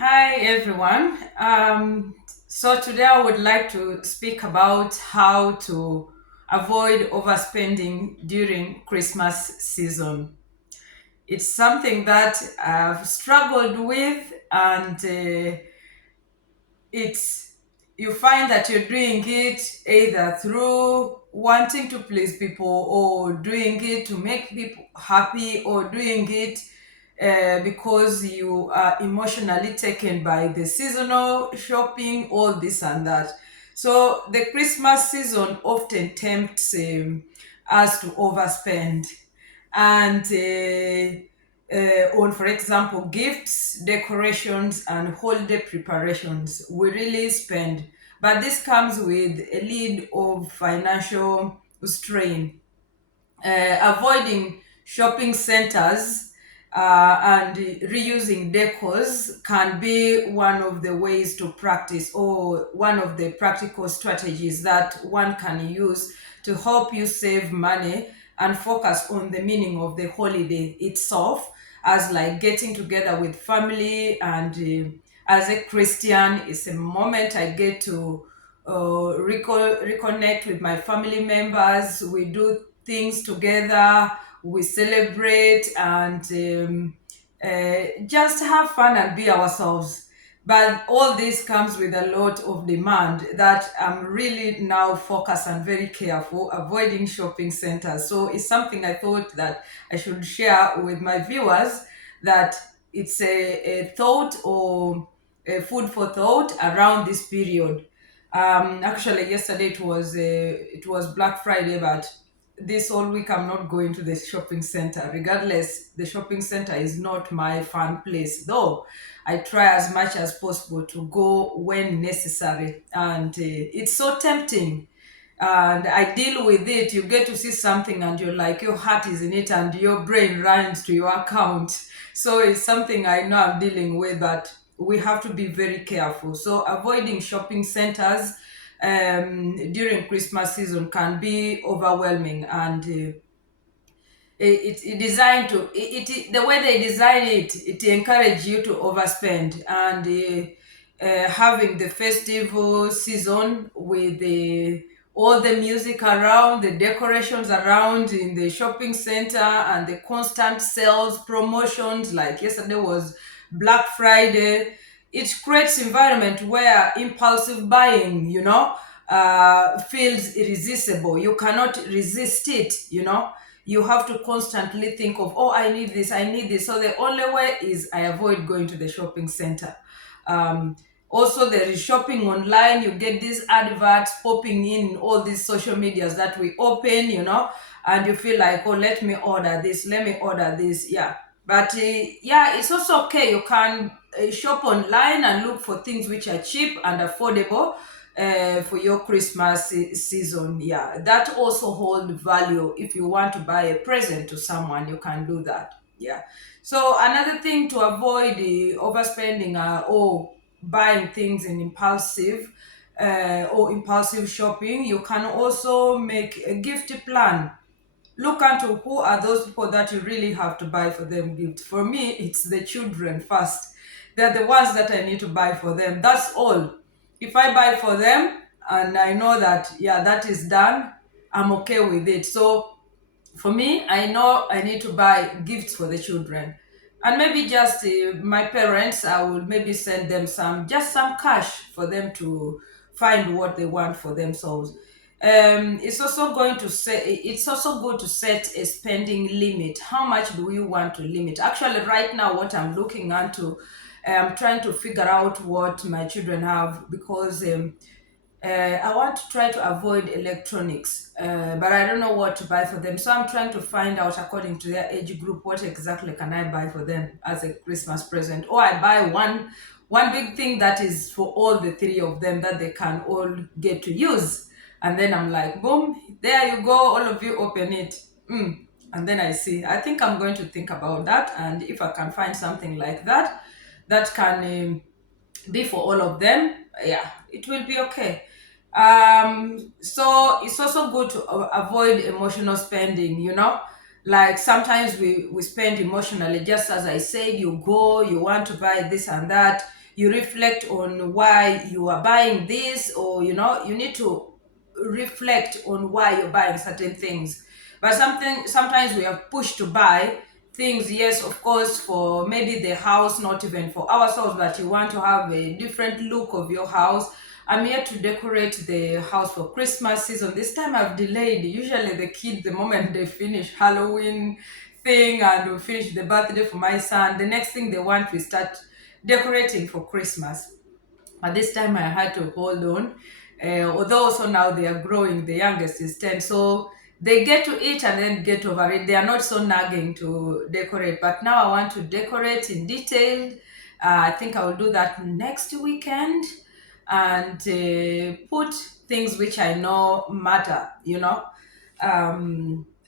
Hi everyone. So today I would like to speak about how to avoid overspending during Christmas season. It's something that I've struggled with, and it's you find that you're doing it either through wanting to please people or doing it to make people happy or doing it because you are emotionally taken by the seasonal shopping, all this and that. So the Christmas season often tempts us to overspend, and on, for example, gifts, decorations, and holiday preparations, we really spend. But this comes with a lead of financial strain. Avoiding shopping centers and reusing decors can be one of the ways to practice, or one of the practical strategies that one can use to help you save money and focus on the meaning of the holiday itself, as like getting together with family. And as a Christian, it's a moment I get to reconnect with my family members. We do things together, we celebrate, and just have fun and be ourselves. But all this comes with a lot of demand that I'm really now focused and very careful, avoiding shopping centers. So it's something I thought that I should share with my viewers, that it's a thought, or a food for thought around this period. Actually, yesterday it was Black Friday, but this whole week I'm not going to the shopping center. Regardless, the shopping center is not my fun place, though I try as much as possible to go when necessary, and it's so tempting. And I deal with it. You get to see something and you're like, your heart is in it, and your brain runs to your account. So it's something I know I'm dealing with, but we have to be very careful. So avoiding shopping centers during Christmas season can be overwhelming, and it designed to the way they design it encourage you to overspend. And having the festival season with all the music around, the decorations around in the shopping center, and the constant sales promotions, like yesterday was Black Friday. It creates environment where impulsive buying, feels irresistible. You cannot resist it. You have to constantly think of, oh, I need this. So the only way is I avoid going to the shopping center. um, Also, there is shopping online. You get these adverts popping in all these social medias that we open, and you feel like, oh, let me order this. Yeah. But yeah, it's also okay. You can shop online and look for things which are cheap and affordable for your Christmas season. Yeah, that also hold value. If you want to buy a present to someone, you can do that. Yeah. So another thing to avoid the overspending, or buying things in impulsive or impulsive shopping, you can also make a gift plan. Look into who are those people that you really have to buy for them gifts. For me, it's the children first. They're the ones that I need to buy for them. That's all. If I buy for them and I know that, yeah, that is done, I'm okay with it. So for me, I know I need to buy gifts for the children. And maybe just my parents, I will maybe send them some cash for them to find what they want for themselves. It's also good to set a spending limit. How much do we want to limit? Actually, right now, what I'm looking into, I'm trying to figure out what my children have, because I want to try to avoid electronics, but I don't know what to buy for them. So I'm trying to find out, according to their age group, what exactly can I buy for them as a Christmas present. Or I buy one big thing that is for all the three of them, that they can all get to use. And then I'm like, boom, there you go, all of you open it. And then I see. I think I'm going to think about that, and if I can find something like that, that can be for all of them, yeah, it will be okay. So it's also good to avoid emotional spending. Like sometimes we spend emotionally, just as I said. You go, you want to buy this and that, you reflect on why you are buying this, or you need to reflect on why you're buying certain things. But sometimes we are pushed to buy things, yes, of course, for maybe the house, not even for ourselves, but you want to have a different look of your house. I'm here to decorate the house for Christmas season. This time I've delayed. Usually the kids, the moment they finish Halloween thing and we finish the birthday for my son, the next thing they want, we start decorating for Christmas. But this time I had to hold on. Although also now they are growing, the youngest is 10. So they get to eat and then get over it. They are not so nagging to decorate. But now I want to decorate in detail. I think I will do that next weekend and put things which I know matter, and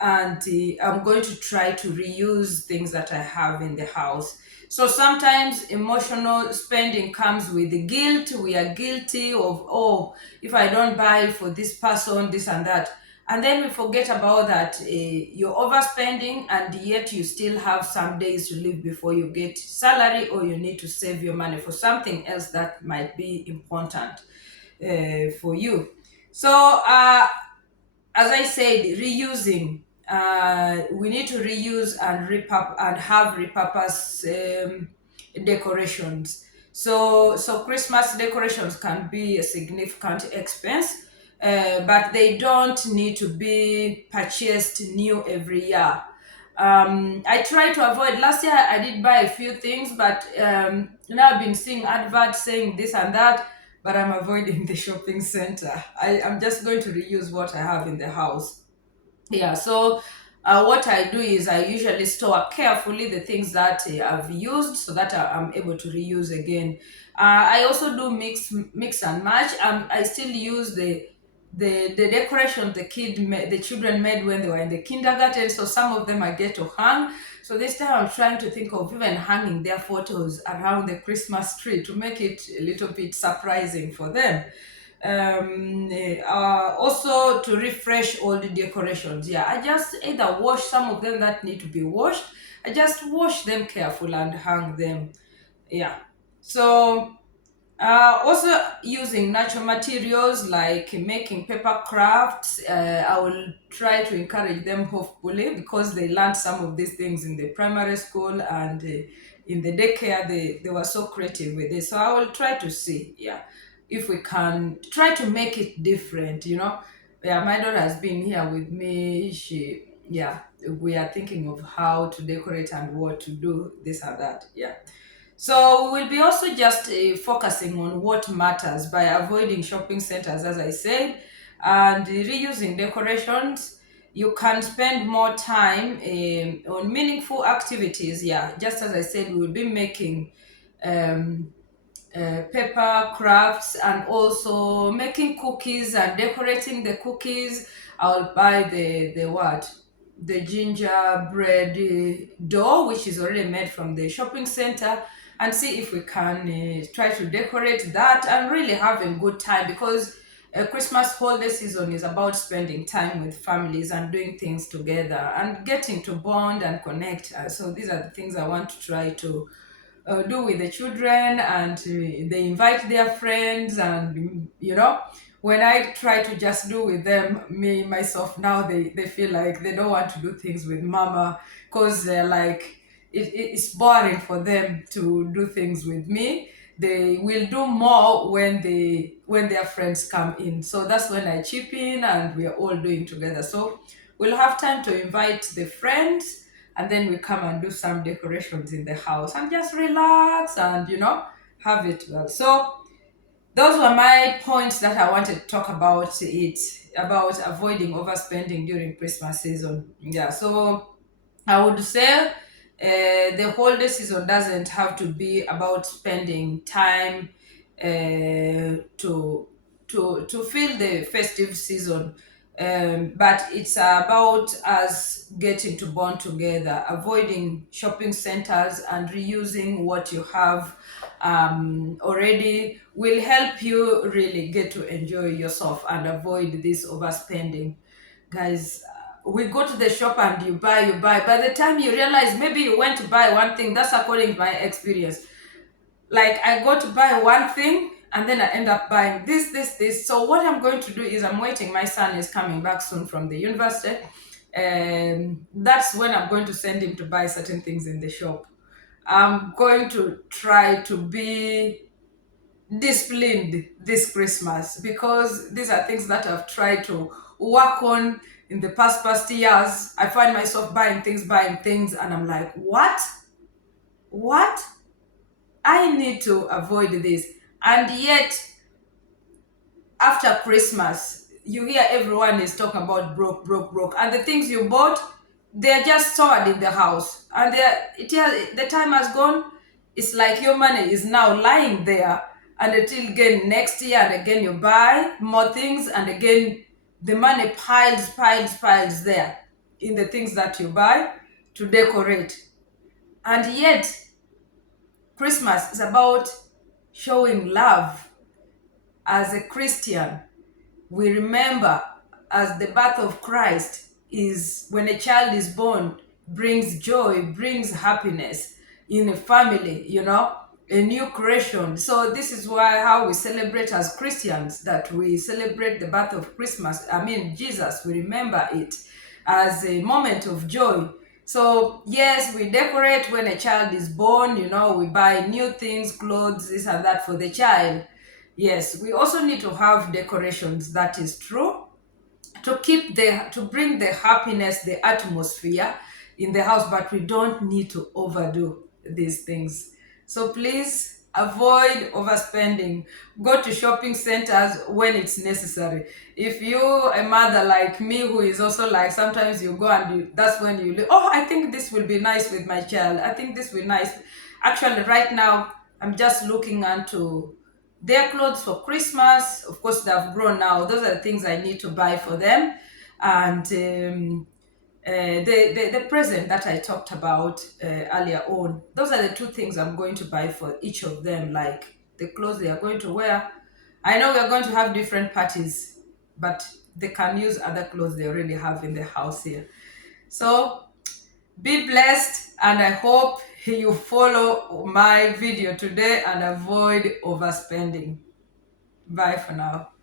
I'm going to try to reuse things that I have in the house. So sometimes emotional spending comes with the guilt. We are guilty of, oh, if I don't buy for this person, this and that. And then we forget about that. You're overspending, and yet you still have some days to live before you get salary, or you need to save your money for something else that might be important for you. So, as I said, reusing. We need to reuse and have repurpose decorations. So Christmas decorations can be a significant expense, but they don't need to be purchased new every year. I try to avoid. Last year I did buy a few things, but now I've been seeing adverts saying this and that, but I'm avoiding the shopping center. I'm just going to reuse what I have in the house. Yeah, so what I do is I usually store carefully the things that I've used, so that I'm able to reuse again. I also do mix and match. I still use the decoration the children made when they were in the kindergarten. So some of them I get to hang. So this time I'm trying to think of even hanging their photos around the Christmas tree to make it a little bit surprising for them. Also to refresh all the decorations. Yeah, I just either wash some of them that need to be washed. I just wash them careful and hang them. Yeah. So also using natural materials like making paper crafts. I will try to encourage them, hopefully, because they learned some of these things in the primary school and in the daycare. They were so creative with it. So I will try to see, yeah, if we can try to make it different. Yeah, my daughter has been here with me. Yeah, we are thinking of how to decorate and what to do, this and that. Yeah. So we'll be also just focusing on what matters by avoiding shopping centers, as I said, and reusing decorations. You can spend more time on meaningful activities. Yeah, just as I said, we'll be making um, paper crafts and also making cookies and decorating the cookies. I'll buy the what? The gingerbread dough, which is already made from the shopping center, and see if we can try to decorate that and really have a good time, because Christmas holiday season is about spending time with families and doing things together and getting to bond and connect. So these are the things I want to try to do with the children, and they invite their friends. And when I try to just do with them, me myself, now they feel like they don't want to do things with mama, because they're like, it's boring for them to do things with me. They will do more when their friends come in, so that's when I chip in and we are all doing together. So we'll have time to invite the friends, and then we come and do some decorations in the house and just relax and have it well. So those were my points that I wanted to talk about avoiding overspending during Christmas season. Yeah, so I would say the holiday season doesn't have to be about spending time to fill the festive season, but it's about us getting to bond together, avoiding shopping centers and reusing what you have already will help you really get to enjoy yourself and avoid this overspending. Guys, we go to the shop and you buy. By the time you realize maybe you went to buy one thing, that's according to my experience. Like I go to buy one thing and then I end up buying this. So what I'm going to do is I'm waiting. My son is coming back soon from the university. And that's when I'm going to send him to buy certain things in the shop. I'm going to try to be disciplined this Christmas because these are things that I've tried to work on in the past years. I find myself buying things, and I'm like, what? I need to avoid this. And yet, after Christmas, you hear everyone is talking about broke, and the things you bought, they're just stored in the house, and the time has gone. It's like your money is now lying there, and until again next year, and again you buy more things, and again the money piles there in the things that you buy to decorate. And yet, Christmas is about showing love. As a Christian, we remember as the birth of Christ is when a child is born, brings joy, brings happiness in a family, a new creation. So this is why how we celebrate as Christians, that we celebrate the birth of Christmas. I mean Jesus, we remember it as a moment of joy. So yes, we decorate when a child is born, we buy new things, clothes, this and that for the child. Yes, we also need to have decorations, that is true, to bring the happiness, the atmosphere in the house, but we don't need to overdo these things. So please avoid overspending. Go to shopping centers when it's necessary. If you're a mother like me who is also like, sometimes you go and that's when you look, oh, I think this will be nice with my child. I think this will be nice. Actually, right now, I'm just looking into their clothes for Christmas. Of course, they've grown now. Those are the things I need to buy for them. And the present that I talked about earlier on, those are the two things I'm going to buy for each of them, like the clothes they are going to wear. I know we are going to have different parties, but they can use other clothes they already have in the house here. So be blessed, and I hope you follow my video today and avoid overspending. Bye for now.